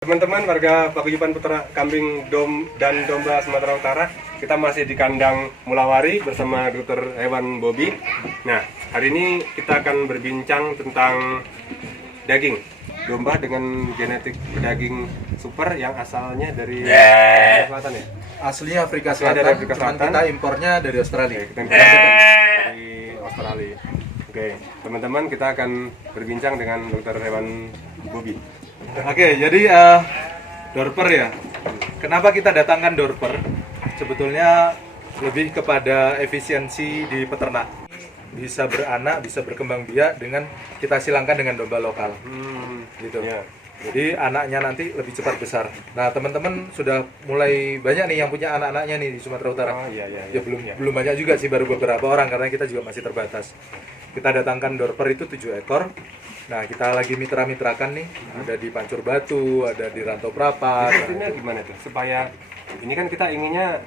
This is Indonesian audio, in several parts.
Teman-teman warga Paguyuban Peternak Kambing dan Domba Sumatera Utara, kita masih di kandang Mulawari bersama Dokter Hewan Bobby. Nah, hari ini kita akan berbincang tentang daging domba dengan genetik pedaging super yang asalnya dari Afrika Selatan ya. Aslinya Afrika Aslinya Selatan, dari Afrika cuman Selatan. kita impornya dari Australia. Kita dari Australia. Oke, teman-teman, kita akan berbincang dengan Dokter Hewan Bobby. Oke, jadi Dorper ya. Kenapa kita datangkan Dorper? Sebetulnya lebih kepada efisiensi di peternak. Bisa beranak, bisa berkembang biak dengan kita silangkan dengan domba lokal. Gitu. Ya. Jadi anaknya nanti lebih cepat besar. Nah, teman-teman sudah mulai banyak nih yang punya anak-anaknya nih di Sumatera Utara. Oh, iya. Ya belum banyak juga sih, baru beberapa orang karena kita juga masih terbatas. Kita datangkan Dorper itu 7 ekor. Nah, kita lagi mitra-mitrakan nih. Ada di Pancur Batu, ada di Rantau Prapat. Intinya gimana tuh? Supaya ini kan kita inginnya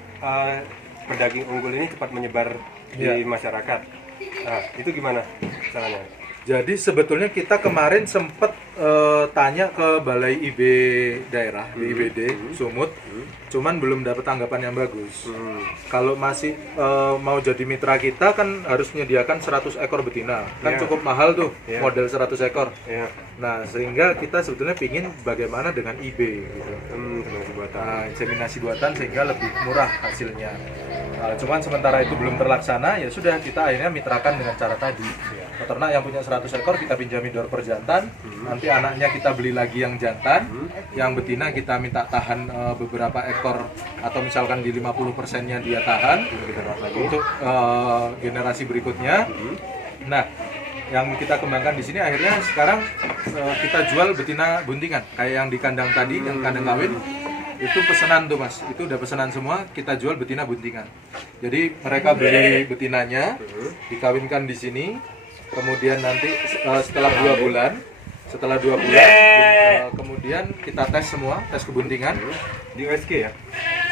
pedaging unggul ini cepat menyebar di masyarakat. Nah, itu gimana caranya? Jadi sebetulnya kita kemarin sempat tanya ke Balai IB daerah di IBD Sumut, cuman belum dapat tanggapan yang bagus. Kalau masih mau jadi mitra kita kan harus menyediakan 100 ekor betina, kan cukup mahal tuh model 100 ekor. Nah, sehingga kita sebetulnya pingin bagaimana dengan IB gitu. Inseminasi buatan sehingga lebih murah hasilnya. Cuman sementara itu belum terlaksana, ya sudah kita akhirnya mitrakan dengan cara tadi. Peternak yang punya 100 ekor kita pinjami Dorper jantan, nanti anaknya kita beli lagi yang jantan, yang betina kita minta tahan beberapa ekor atau misalkan di 50%-nya dia tahan untuk generasi berikutnya. Nah, yang kita kembangkan di sini akhirnya sekarang kita jual betina buntingan kayak yang di kandang tadi, yang kandang kawin. Itu pesanan tuh mas, itu udah pesanan semua, kita jual betina buntingan. Jadi mereka beli betinanya, dikawinkan di sini, kemudian nanti setelah 2 bulan, kemudian kita tes semua, tes kebuntingan Di USG ya?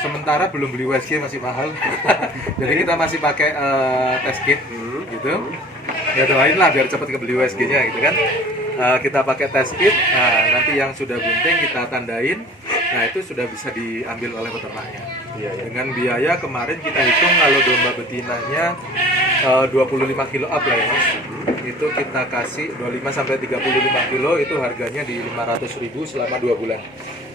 Sementara belum beli USG, masih mahal. Jadi kita masih pakai tes kit gitu. Ya doain lah biar cepat kebeli USG-nya gitu kan. Kita pakai tes kit, nah nanti yang sudah bunting kita tandain. Nah itu sudah bisa diambil oleh peternaknya. Dengan biaya kemarin kita hitung kalau domba betinanya 25 kilo up lah ya mas. Itu kita kasih 25 sampai 35 kilo, itu harganya di 500.000 selama 2 bulan.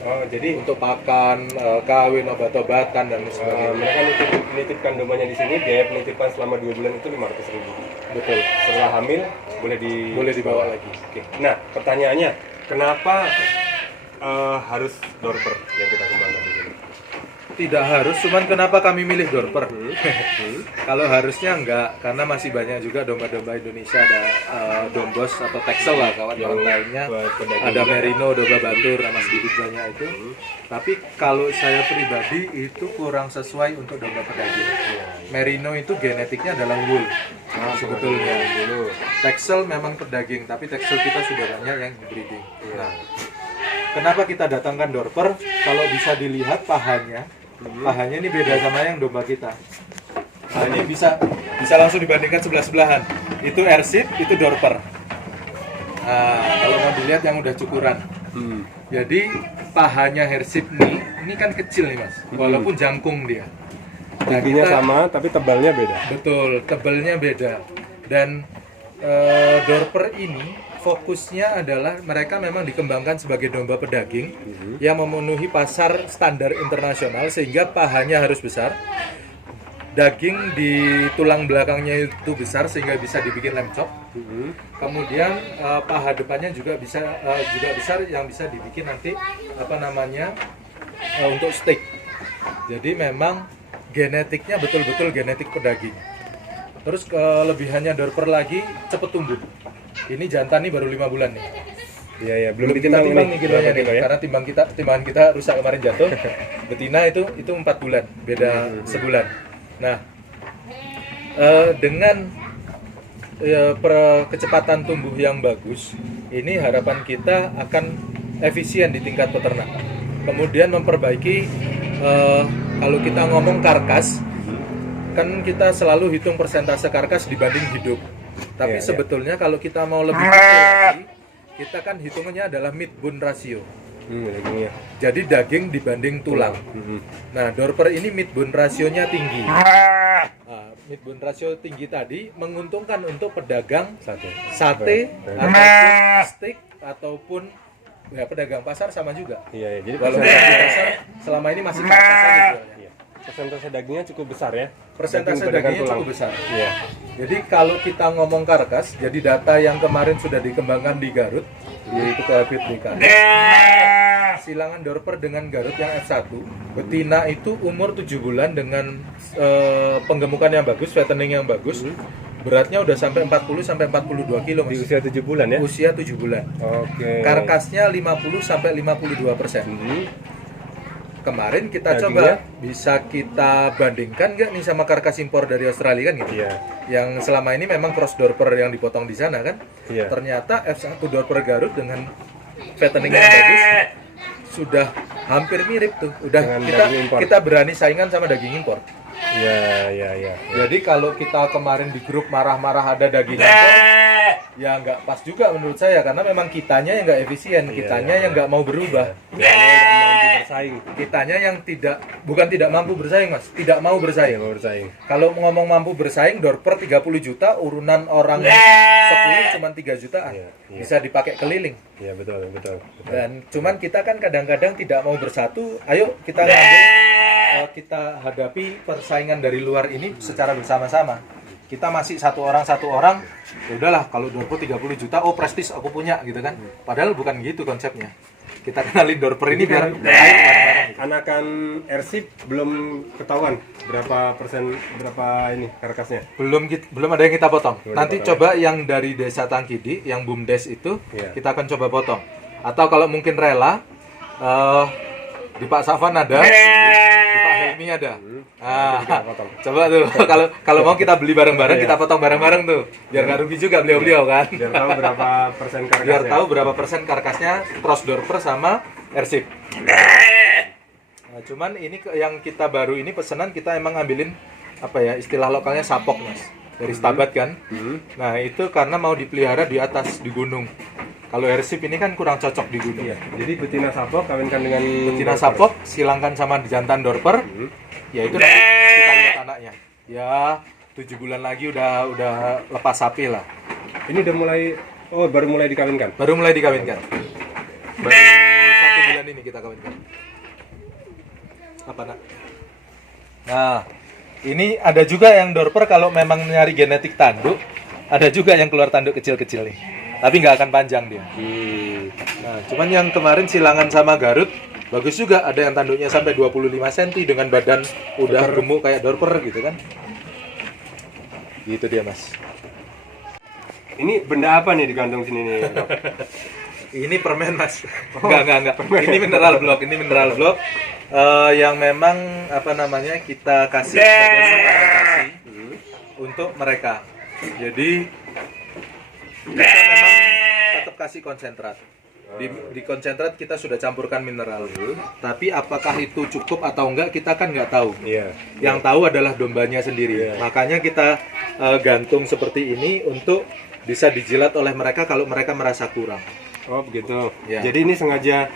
Oh, jadi Untuk pakan, kawin, obat-obatan dan sebagainya. mereka menitipkan dombanya di sini, biaya penitipan selama 2 bulan itu 500.000. Betul. Setelah hamil boleh dibawa lagi. Oke. Nah, pertanyaannya, kenapa harus Dorper yang kita kembangkan di sini? Tidak harus, cuman kenapa kami milih Dorper? Kalau harusnya enggak, karena masih banyak juga domba-domba Indonesia, ada Dombos atau Texel lah kawan-kawan lainnya, ada Merino, domba Batur, sama sedikit banyak itu. Tapi kalau saya pribadi itu kurang sesuai untuk domba pedaging. Merino itu genetiknya adalah wool sebetulnya. Texel memang pedaging, tapi Texel kita sudah banyak yang breeding. Nah, kenapa kita datangkan Dorper? Kalau bisa dilihat pahanya ini beda sama yang domba kita. Nah, ini bisa langsung dibandingkan sebelah-sebelahan. Itu Airship, itu Dorper. Nah, kalau mau dilihat yang udah cukuran. Jadi pahanya Airship ini kan kecil nih mas, walaupun jangkung dia. Nah, Tingginya sama, tapi tebalnya beda. Betul, tebalnya beda. Dan Dorper ini fokusnya adalah mereka memang dikembangkan sebagai domba pedaging yang memenuhi pasar standar internasional, sehingga pahanya harus besar, daging di tulang belakangnya itu besar sehingga bisa dibikin lamb chop. Kemudian paha depannya juga besar yang bisa dibikin nanti untuk steak. Jadi memang genetiknya betul-betul genetik pedaging. Terus kelebihannya Dorper lagi cepet tumbuh. Ini jantan nih baru 5 bulan nih. Iya, Belum kita timbang nih kilonya nih, karena timbangan kita rusak kemarin jatuh. Betina itu 4 bulan, beda sebulan. Nah, dengan kecepatan tumbuh yang bagus, ini harapan kita akan efisien di tingkat peternak. Kemudian memperbaiki, kalau kita ngomong karkas, kan kita selalu hitung persentase karkas dibanding hidup. Tapi sebetulnya kalau kita mau lebih detail lagi, kita kan hitungannya adalah meat bone ratio. Dagingnya. Jadi daging dibanding tulang. Nah, Dorper ini meat bone rasionya tinggi. Nah, meat bone rasio tinggi tadi menguntungkan untuk pedagang sate ataupun steak ataupun ya pedagang pasar sama juga. Iya, jadi Walaupun di pasar selama ini masih karkasan dijualnya. Iya. Persentase dagingnya cukup besar ya. Persentase Daging pedagang dagingnya tulang. cukup besar. Iya. Jadi kalau kita ngomong karkas, jadi data yang kemarin sudah dikembangkan di Garut, di Ketua BPDK. Silangan Dorper dengan Garut yang F1, betina itu umur 7 bulan dengan penggemukan yang bagus, fattening yang bagus. Beratnya udah sampai 40 sampai 42 kilo, Di Mas. usia 7 bulan ya. Usia 7 bulan. Oke. Karkasnya 50 sampai 52%. Kemarin kita Dagingnya? coba bisa kita bandingkan nggak nih sama karkas impor dari Australia kan gitu. Iya. Yang selama ini memang cross Dorper yang dipotong di sana kan. Iya. Ternyata F1 Dorper Garut dengan fattening yang bagus sudah hampir mirip tuh. Udah Dengan kita daging impor. kita berani saingan sama daging impor. Iya. Jadi kalau kita kemarin di grup marah-marah ada daging impor, ya nggak pas juga menurut saya karena memang kitanya yang nggak efisien, kitanya yang nggak mau berubah. Mampu bersaing. Kitanya yang bukan tidak mampu bersaing, Mas, tidak mau bersaing. Mau bersaing. Kalau ngomong mampu bersaing, Dorper 30 juta, urunan orang 10 cuma 3 jutaan. Iya. Bisa dipakai keliling. Iya, betul. Dan cuman kita kan kadang-kadang tidak mau bersatu. Ayo kita ngambil, kita hadapi persaingan dari luar ini secara bersama-sama. Kita masih satu orang, ya udahlah kalau Dorper 30 juta, oh prestis aku punya gitu kan. Padahal bukan gitu konsepnya. Kita kenalin Dorper ini biar naik bareng-bareng. Anakan Airship belum ketahuan berapa ini karkasnya. Belum ada yang kita potong. Belum Nanti dipotong, coba yang dari Desa Tangkidi, yang BUMDes itu, Iya. kita akan coba potong. Atau kalau mungkin rela, di Pak Safan ada, di Pak Helmi ada. kita potong. Coba tuh, kalau mau kita beli bareng-bareng, kita potong bareng-bareng tuh, biar nggak rugi juga beliau-beliau kan. Biar tahu berapa persen karkasnya. Biar tahu berapa persen karkasnya cross Dorper sama Airship. Nah, cuman ini yang kita baru ini pesanan kita emang ngambilin apa ya istilah lokalnya sapok, Mas, dari Stabat kan. Nah itu karena mau dipelihara di atas di gunung. Kalau Airship ini kan kurang cocok di gunung. Iya. Jadi betina sapok kawinkan dengan Betina Dorper. sapok silangkan sama jantan Dorper. Ya itu nanti kita lihat anaknya. Ya 7 bulan lagi udah lepas sapi lah. Ini udah mulai baru mulai dikawinkan. Baru mulai dikawinkan. Baru 1 bulan ini kita kawinkan. Apa nak? Nah, ini ada juga yang Dorper kalau memang nyari genetik tanduk, ada juga yang keluar tanduk kecil-kecil nih. Tapi nggak akan panjang dia. Nah, cuman yang kemarin silangan sama Garut bagus juga, ada yang tanduknya sampai 25 cm dengan badan udah gemuk kayak Dorper gitu kan. Gitu dia, Mas. Ini benda apa nih digantung sini nih, Dok? Ini permen, Mas. Enggak. Ini mineral block yang memang apa namanya kita kasih sebagai suplementasi untuk mereka. Jadi kita memang tetap kasih konsentrat. Di konsentrat kita sudah campurkan mineral. Tapi apakah itu cukup atau enggak kita kan nggak tahu. Iya. Yang tahu adalah dombanya sendiri. Makanya kita gantung seperti ini untuk bisa dijilat oleh mereka kalau mereka merasa kurang. Oh begitu. Ya. Jadi ini sengaja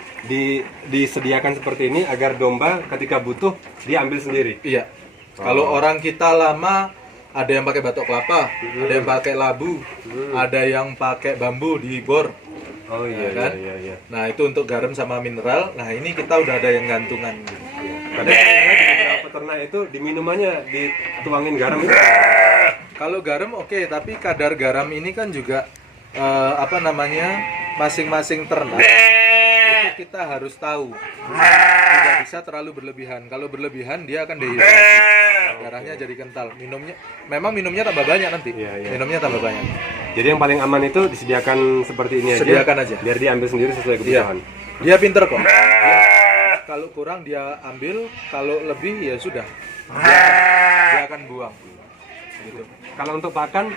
disediakan seperti ini agar domba ketika butuh dia ambil sendiri. Iya. Kalau orang kita lama ada yang pakai batok kelapa, ada yang pakai labu, ada yang pakai bambu di bor. Oh iya, kan? iya. Nah itu untuk garam sama mineral. Nah ini kita udah ada yang gantungan. Kadang di beberapa peternak itu di minumannya dituangin garam. Kalau garam oke, tapi kadar garam ini kan juga apa namanya masing-masing ternak itu kita harus tahu. Tidak bisa terlalu berlebihan. Kalau berlebihan dia akan dehidrasi. Darahnya jadi kental. Minumnya tambah banyak nanti. Iya. Minumnya tambah banyak. Jadi yang paling aman itu disediakan seperti ini aja. Sediakan aja. Biar dia ambil sendiri sesuai kebutuhan. Dia pinter kok. Kalau kurang dia ambil, kalau lebih ya sudah. Dia akan buang. Gitu. Kalau untuk pakan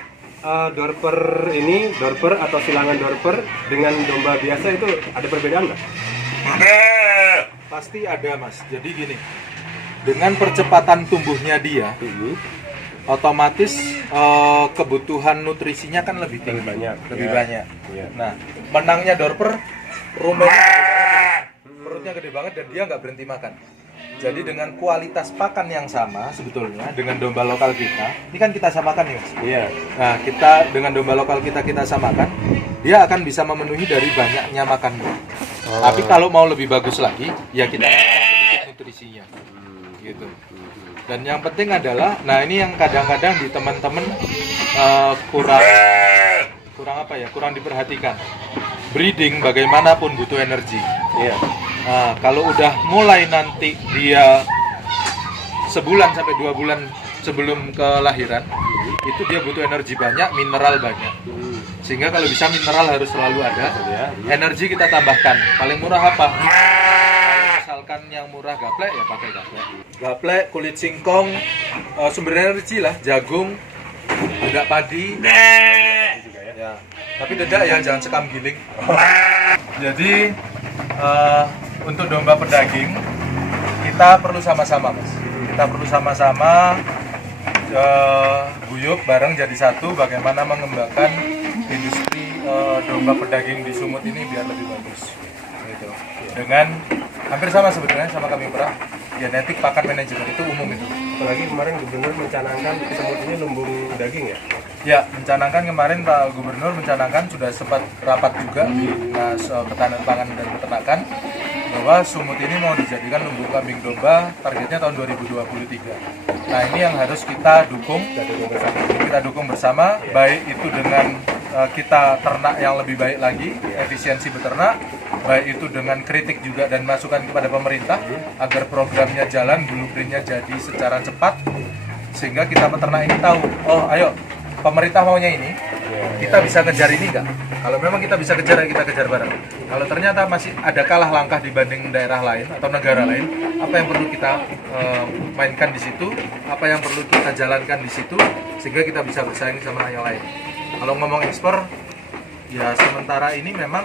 Dorper atau silangan Dorper dengan domba biasa itu ada perbedaan nggak? Pasti ada, Mas. Jadi gini, dengan percepatan tumbuhnya dia, otomatis kebutuhan nutrisinya kan lebih tinggi, Lebih banyak. lebih Ya. banyak. Iya. Nah, menangnya Dorper, rumahnya perutnya gede banget dan dia nggak berhenti makan. Jadi dengan kualitas pakan yang sama sebetulnya dengan domba lokal kita, ini kan kita samakan nih Mas. Iya. Nah, kita dengan domba lokal kita samakan, dia akan bisa memenuhi dari banyaknya makannya. Tapi kalau mau lebih bagus lagi, ya kita tambah sedikit nutrisinya. Gitu. Dan yang penting adalah, nah ini yang kadang-kadang di teman-teman kurang diperhatikan. Breeding bagaimanapun butuh energi. Iya. Nah, kalau udah mulai nanti dia sebulan sampai 2 bulan sebelum kelahiran, itu dia butuh energi banyak, mineral banyak. Sehingga kalau bisa mineral harus selalu ada. Energi kita tambahkan. Paling murah apa? Misalkan yang murah gaplek, ya pakai gaplek. Gaplek, kulit singkong, sumber energi lah, jagung, dedak padi. Ya. Tapi dedak ya, jangan sekam giling. Jadi untuk domba pedaging kita perlu sama-sama Mas. Kita perlu sama-sama guyup bareng jadi satu bagaimana mengembangkan industri domba pedaging di Sumut ini biar lebih bagus. Gitu. Dengan hampir sama sebetulnya sama kami Pra, genetik pakan manajemen itu umum itu. Apalagi kemarin gubernur mencanangkan Sumut ini lumbung daging ya? Ya, mencanangkan kemarin Pak Gubernur mencanangkan sudah sempat rapat juga di Dinas Ketahanan Pangan dan Peternakan bahwa Sumut ini mau dijadikan lumbung kambing domba, targetnya tahun 2023. Nah, ini yang harus kita dukung bersama, baik itu dengan kita ternak yang lebih baik lagi, efisiensi beternak, baik itu dengan kritik juga dan masukan kepada pemerintah agar programnya jalan, blueprintnya jadi secara cepat, sehingga kita peternak ini tahu, oh ayo pemerintah maunya ini, kita bisa kejar ini enggak? Kalau memang kita bisa kejar, kita kejar bareng. Kalau ternyata masih ada kalah langkah dibanding daerah lain atau negara lain, apa yang perlu kita mainkan di situ, apa yang perlu kita jalankan di situ, sehingga kita bisa bersaing sama yang lain. Kalau ngomong ekspor, ya sementara ini memang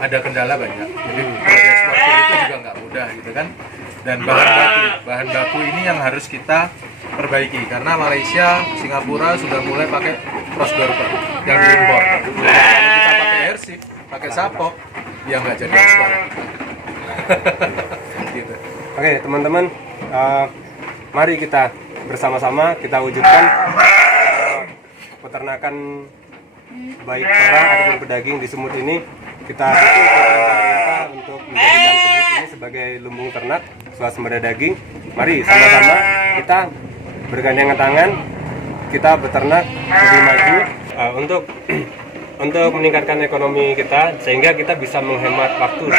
ada kendala banyak. Jadi ekspor itu juga nggak mudah gitu kan. Dan bahan baku ini yang harus kita perbaiki karena Malaysia, Singapura sudah mulai pakai cross border yang diimpor. Kalau kita pakai airship, pakai sapok, ya nggak jadi ekspor. Gitu. Oke teman-teman, mari kita bersama-sama kita wujudkan peternakan baik perah ataupun pedaging di Sumut ini. Kita dukung program pemerintah untuk menjadikan Sumut ini sebagai lumbung ternak swasembada daging. Mari sama-sama kita bergandengan tangan, kita beternak lebih maju untuk meningkatkan ekonomi kita, sehingga kita bisa menghemat waktu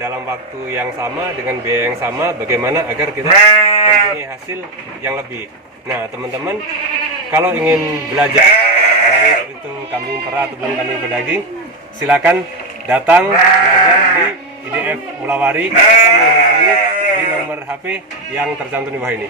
dalam waktu yang sama dengan biaya yang sama, bagaimana agar kita mempunyai hasil yang lebih. Nah teman-teman, kalau ingin belajar baik itu kambing perah ataupun kambing pedaging, silakan datang belajar di IDF Mulawari atau menghubungi di nomor HP yang tercantum di bawah ini.